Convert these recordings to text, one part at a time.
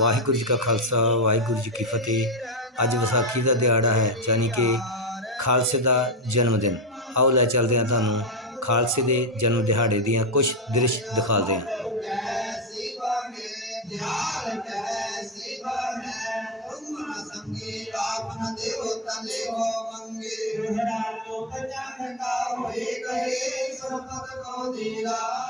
ਵਾਹਿਗੁਰੂ ਜੀ ਕਾ ਖਾਲਸਾ, ਵਾਹਿਗੁਰੂ ਜੀ ਕੀ ਫਤਿਹ। ਅੱਜ ਵਿਸਾਖੀ ਦਾ ਦਿਹਾੜਾ ਹੈ, ਯਾਨੀ ਕਿ ਖਾਲਸੇ ਦਾ ਜਨਮ ਦਿਨ। ਆਓ ਲੈ ਚੱਲਦੇ ਹਾਂ ਤੁਹਾਨੂੰ ਖਾਲਸੇ ਦੇ ਜਨਮ ਦਿਹਾੜੇ ਦੀਆਂ ਕੁਝ ਦ੍ਰਿਸ਼ ਦਿਖਾਉਂਦੇ ਹਾਂ। ਤੇਰੀ ਭਗਤ ਕਰੇ ਜਨ ਜੀਂਦਾ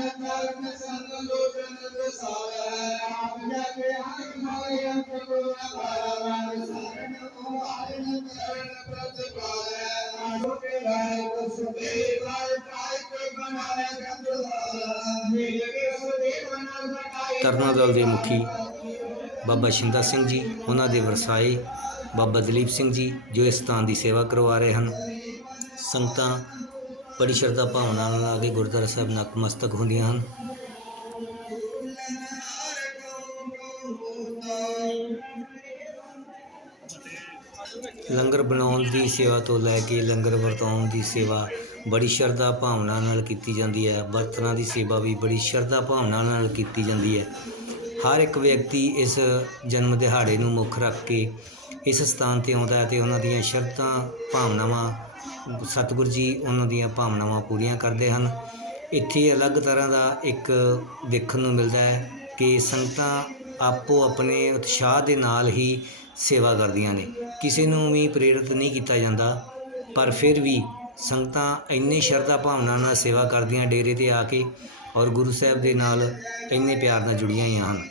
ਕਾਰਨ ਕਰਨ ਲੋਚਨ ਦਸਾਵੈ ਆਪ ਜਪੇ ਹਰਿ ਮਾਇ ਅੰਤ ਗੁਣ ਪਾਵਨ ਸਰਨ ਕੋ ਆਰਨ ਕਰਨ ਪ੍ਰਤਿਪਾਲੈ ਆਡੋ ਕੇ ਲਾਇ ਕੁਸ ਕਾਇ ਕੇ ਬਣਾਏ ਗੰਧ ਮਿਲ ਸੁਦੇ ਬਣਾ ਬਟਾਈ ਤਰਨਾ ਦਲ ਦੇ ਮੁਖੀ ਬਾਬਾ ਸ਼ਿੰਦਾ ਸਿੰਘ ਜੀ, ਉਹਨਾਂ ਦੇ ਵਰਸਾਏ ਬਾਬਾ ਦਲੀਪ ਸਿੰਘ ਜੀ, ਜੋ ਇਸ ਸਥਾਨ ਦੀ ਸੇਵਾ ਕਰਵਾ ਰਹੇ ਹਨ। ਸੰਗਤਾਂ ਬੜੀ ਸ਼ਰਧਾ ਭਾਵਨਾ ਨਾਲ ਆ ਕੇ ਗੁਰਦੁਆਰਾ ਸਾਹਿਬ ਨਤਮਸਤਕ ਹੁੰਦੀਆਂ ਹਨ। ਲੰਗਰ ਬਣਾਉਣ ਦੀ ਸੇਵਾ ਤੋਂ ਲੈ ਕੇ ਲੰਗਰ ਵਰਤਾਉਣ ਦੀ ਸੇਵਾ ਬੜੀ ਸ਼ਰਧਾ ਭਾਵਨਾ ਨਾਲ ਕੀਤੀ ਜਾਂਦੀ ਹੈ। ਬਰਤਨਾਂ ਦੀ ਸੇਵਾ ਵੀ ਬੜੀ ਸ਼ਰਧਾ ਭਾਵਨਾ ਨਾਲ ਕੀਤੀ ਜਾਂਦੀ ਹੈ। ਹਰ ਇੱਕ ਵਿਅਕਤੀ ਇਸ ਜਨਮ ਦਿਹਾੜੇ ਨੂੰ ਮੁੱਖ ਰੱਖ ਕੇ ਇਸ ਸਥਾਨ ਤੇ ਆਉਂਦਾ ਹੈ ਤੇ ਉਹਨਾਂ ਦੀਆਂ ਸ਼ਰਧਾ ਭਾਵਨਾਵਾਂ, ਸਤਿਗੁਰੂ ਜੀ ਉਹਨਾਂ ਦੀਆਂ ਭਾਵਨਾਵਾਂ ਪੂਰੀਆਂ ਕਰਦੇ ਹਨ। ਇੱਥੇ ਅਲੱਗ ਤਰ੍ਹਾਂ ਦਾ ਇੱਕ ਦੇਖਣ ਨੂੰ ਮਿਲਦਾ ਹੈ ਕਿ ਸੰਗਤਾਂ ਆਪੋ ਆਪਣੇ ਉਤਸ਼ਾਹ ਦੇ ਨਾਲ ਹੀ ਸੇਵਾ ਕਰਦੀਆਂ ਨੇ। ਕਿਸੇ ਨੂੰ ਵੀ ਪ੍ਰੇਰਿਤ ਨਹੀਂ ਕੀਤਾ ਜਾਂਦਾ, ਪਰ ਫਿਰ ਵੀ ਸੰਗਤਾਂ ਇੰਨੇ ਸ਼ਰਧਾ ਭਾਵਨਾ ਨਾਲ ਸੇਵਾ ਕਰਦੀਆਂ ਡੇਰੇ ਤੇ ਆ ਕੇ ਔਰ ਗੁਰੂ ਸਾਹਿਬ ਦੇ ਨਾਲ ਇੰਨੇ ਪਿਆਰ ਨਾਲ ਜੁੜੀਆਂ ਹੋਈਆਂ ਹਨ।